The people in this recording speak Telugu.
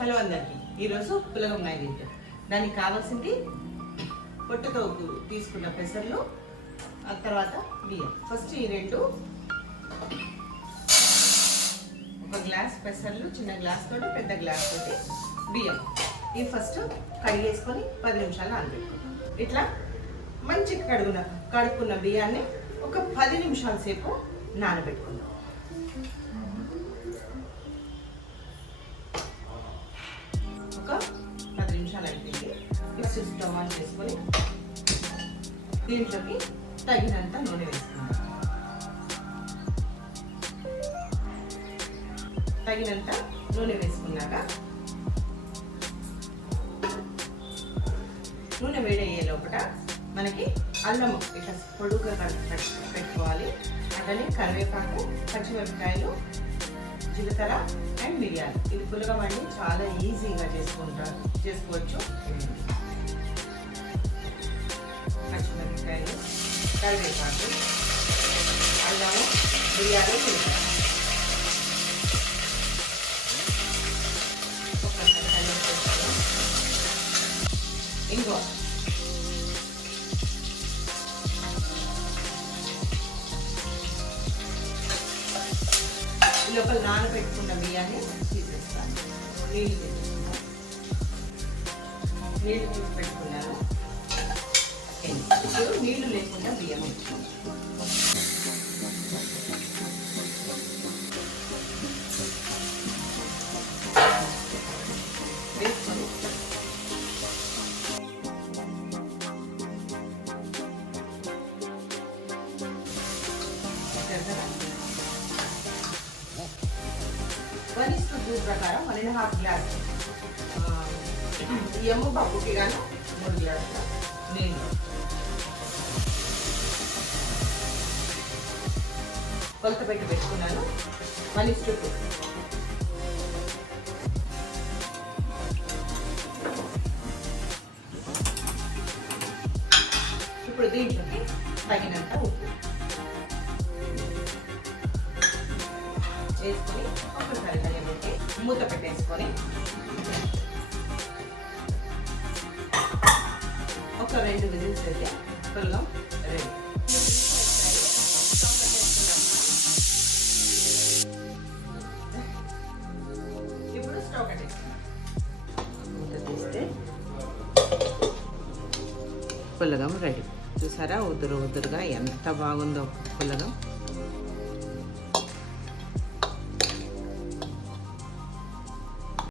హలో అందరికి ఈరోజు పులగం నైవేద్యం దానికి కావాల్సింది పొట్టుతో తీసుకున్న పెసర్లు ఆ తర్వాత బియ్యం. ఫస్ట్ ఈ రెండు ఒక గ్లాస్ పెసర్లు చిన్న గ్లాస్ తోటి పెద్ద గ్లాస్ తోటి బియ్యం. ఇవి ఫస్ట్ కడిగేసుకొని పది నిమిషాలు ఆనబెట్టుకుంటాం ఇట్లా మంచిగా కడుగున కడుక్కున్న బియ్యాన్ని ఒక పది నిమిషాల సేపు నానబెట్టుకుందాం. ఇప్పుడు చేసుకొని దీంట్లోకి తగినంత నూనె వేసుకుందాం. తగినంత నూనె వేసుకున్నాక నూనె వేడయ్యే లోపల మనకి అల్లము ఇట్లా పొడుగుగా పెట్టుకోవాలి. అట్లనే కరివేపాకు పచ్చిమిరపకాయలు జీలకర్ర అండ్ మిరియాలు ఇది పులగం అండి చాలా ఈజీగా చేసుకుంటారు చేసుకోవచ్చు. కరివేపాకు అల్లము మిరియాలు జీలకర్ర. ఇంకో. ఈ లోపల నానబెట్టుకున్న బియ్యాన్ని తీసేస్తాను. నీళ్ళు తెచ్చుకున్నాను నీళ్ళు తీసి పెట్టుకున్నాను. ఇప్పుడు నీళ్ళు లేకుండా బియ్యం వేసుకున్నాను వేసుకొని వన్ ఇస్ టూ ప్రకారం వన్ అండ్ హాఫ్ గ్లాస్ ఎమ్ము పప్పుకి గాను కొలత పెట్టి పెట్టుకున్నాను. వన్ ఇస్ టూ ఇప్పుడు దీంట్లోకి తగినంత ఉప్పు వేసుకొని ఒక్కసారి కలియబెట్టి మూత పెట్టేసుకొని ఒక రెండు విజిల్స్ అయితే పులగం రెడీ. పులగం రెడీ. చూసారా? ఉదురు ఉదురుగా ఎంత బాగుందో పులగం